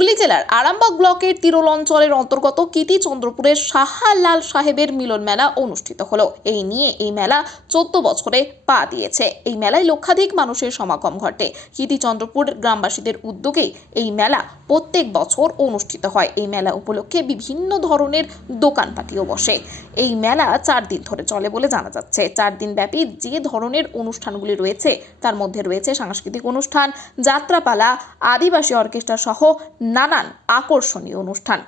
হুগলি জেলার আরামবাগ ব্লকের তিরোল অঞ্চলের অন্তর্গত কীর্তিচন্দ্রপুরের সাহালাল সাহেবের মিলন মেলা অনুষ্ঠিত হলো। এই নিয়ে এই মেলা 14 বছরে পা দিয়েছে। এই মেলায় লক্ষাধিক মানুষের সমাগম ঘটে। কীর্তিচন্দ্রপুর গ্রামবাসীদের উদ্যোগেই এই মেলা প্রত্যেক বছর অনুষ্ঠিত হয়। এই মেলা উপলক্ষে বিভিন্ন ধরনের দোকানপাটিও বসে। এই মেলা 4 দিন ধরে চলে বলে জানা যাচ্ছে। 4 দিন ব্যাপী যে ধরনের অনুষ্ঠানগুলি রয়েছে তার মধ্যে রয়েছে সাংস্কৃতিক অনুষ্ঠান, যাত্রাপালা, আদিবাসী অর্কেস্ট্রা সহ নানান আকর্ষণীয় অনুষ্ঠান।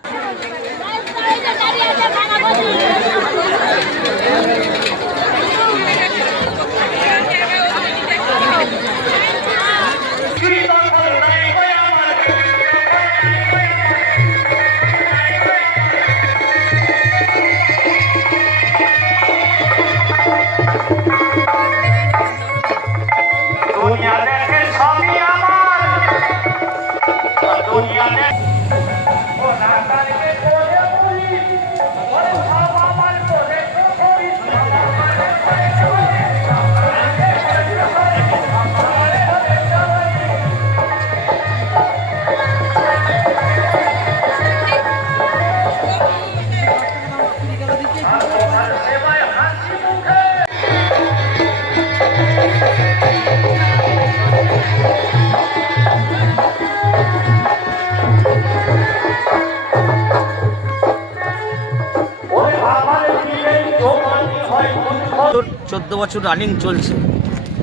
চোদ্দ বছর রানিং চলছে।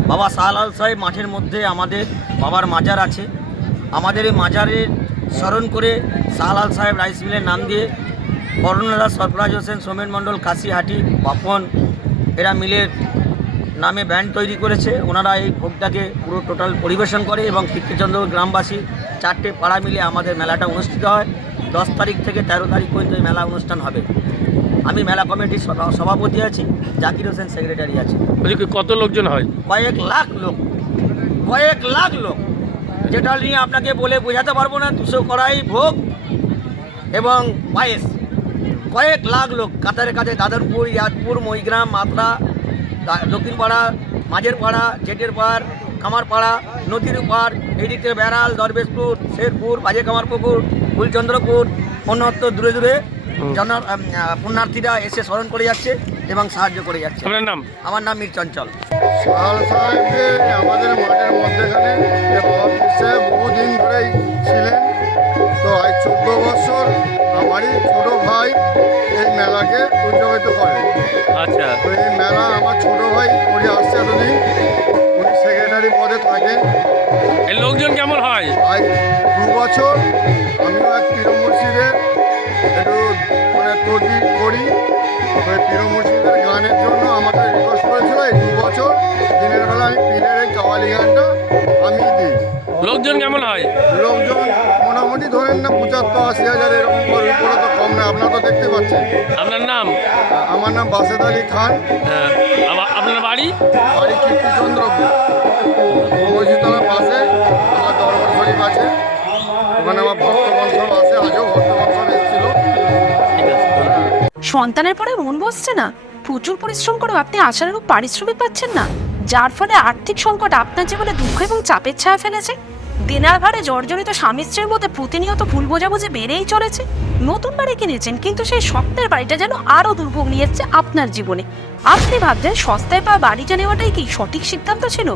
বাবা শাহলাল সাহেব মাঠের মধ্যে আমাদের বাবার মাজার আছে। আমাদের এই মাজারের স্মরণ করে শাহলাল সাহেব রাইস মিলের নাম দিয়ে কর্ণধারা সরফরাজ হোসেন, সোমেন মণ্ডল, কাশিহাটি, বাপন এরা মিলের নামে ব্যান্ড তৈরি করেছে। ওনারা এই ভোগটাকে পুরো টোটাল পরিবেশন করে এবং কীর্তিচন্দ্রপুর গ্রামবাসী 4টে পাড়া মিলে আমাদের মেলাটা অনুষ্ঠিত হয়। 10 তারিখ থেকে 13 তারিখ পর্যন্ত এই মেলা অনুষ্ঠান হবে। আমি মেলা কমিটির সভাপতি আছি, জাকির হোসেন সেক্রেটারি আছে। কত লোকজন হয়? কয়েক লাখ লোক, যেটা নিয়ে আপনাকে বলে বোঝাতে পারবো না। 200 কড়াই ভোগ এবং পায়েস, কয়েক লাখ লোক কাতারে কাছে দাদরপুর, ইয়াদপুর, মহিগ্রাম, মাতরা, দক্ষিণপাড়া, মাঝের পাড়া, জেটের পাড়, কামারপাড়া, নদীর পাড়, এইদিকে বেড়াল, দরবেশপুর, শেরপুর, বাজে কামারপুকুর, ফুলচন্দ্রপুর, অন্যত্র দূরে দূরে পুণ্যার্থীরা এসে স্মরণ করে যাচ্ছে এবং সাহায্য করে যাচ্ছে। আপনার নাম? আমার নাম মীর চঞ্চল। শাহলাল সাহেব আমাদের মাঠের মধ্যেখানে বহুদিন ধরেই ছিলেন। তো আজ 14 বছর আমারই ছোট ভাই এই মেলাকে উদযাপিত করে। আচ্ছা, তো এই মেলা আমার ছোট ভাই করে আসছে এতদিন, উনি সেক্রেটারি পদে থাকেন। এই লোকজন কেমন হয়? আজ 2 বছর আমিও এক পীর মুর্শিদের একটু তৈরি করি। তো পীর মুর্শিদের গানের জন্য আমাকে রিকোয়েস্ট করেছিল এই 2 বছর দিনের বেলা আমি পীরের এই কাওয়ালি গানটা আমি দিই। লোকজন কেমন হয়? লোকজন মোটামুটি ধরেন না 75-80 হাজার, এরকম উপরে তো কম না। আপনারা তো দেখতে পাচ্ছেন। আপনার নাম? আমার নাম বাসেদ আলী খান। আপনার বাড়ি? বাড়ি কীর্তিচন্দ্রপুর, মসজিদতলার পাশে আমার দরবার শরীফ আছে। ওখানে আমার ভক্তগণ সব আছে, আজও ভক্তগণ সব এসেছিল। সন্তানের পরে মন বসছে না, প্রচুর পরিশ্রম করেও আপনি আশানুরূপ পারিশ্রমিক পাচ্ছেন না, যার ফলে আর্থিক সংকট আপনার জীবনে দুঃখ এবং চাপের ছায়া ফেলেছে। দিনার ভারে জর্জরিত স্বামী স্ত্রীর মধ্যে প্রতিনিয়ত ভুল বোঝাবুঝি বেড়েই চলেছে। নতুন বাড়ি কিনেছেন, কিন্তু সেই স্বপ্নের বাড়িটা যেন আরও দুর্ভোগ নিয়ে এসছে আপনার জীবনে। আপনি ভাবছেন সস্তায় পাওয়া বাড়িটা নেওয়াটাই কি সঠিক সিদ্ধান্ত ছিল?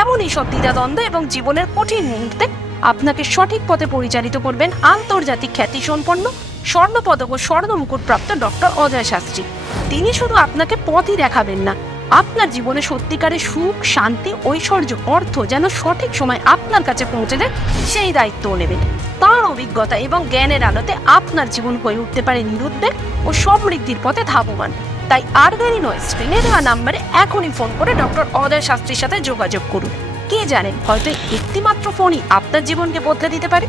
এমনই সব দ্বিধাদ্বন্দ্ব এবং জীবনের কঠিন মুহূর্তে আপনাকে সঠিক পথে পরিচালিত করবেন আন্তর্জাতিক খ্যাতিসম্পন্ন স্বর্ণপদক ও স্বর্ণ মুকুটপ্রাপ্ত ডক্টর অজয় শাস্ত্রী। তিনি শুধু আপনাকে পথই দেখাবেন না, আপনার জীবনে সত্যিকারের সুখ, শান্তি, ঐশ্বর্য, অর্থ যেন সঠিক সময় আপনার কাছে পৌঁছে দেয় সেই দায়িত্বও নেবেন। তাঁর অভিজ্ঞতা এবং জ্ঞানের আলোতে আপনার জীবন হয়ে উঠতে পারে নিরুদ্বেগ ও সমৃদ্ধির পথে ধাবমান। তাই আর দেরি নয়, স্ক্রিনে দেওয়া নাম্বারে এখনই ফোন করে ডক্টর অজয় শাস্ত্রীর সাথে যোগাযোগ করুন। কে জানেন, হয়তো একটিমাত্র ফোনই আপনার জীবনকে বদলে দিতে পারে।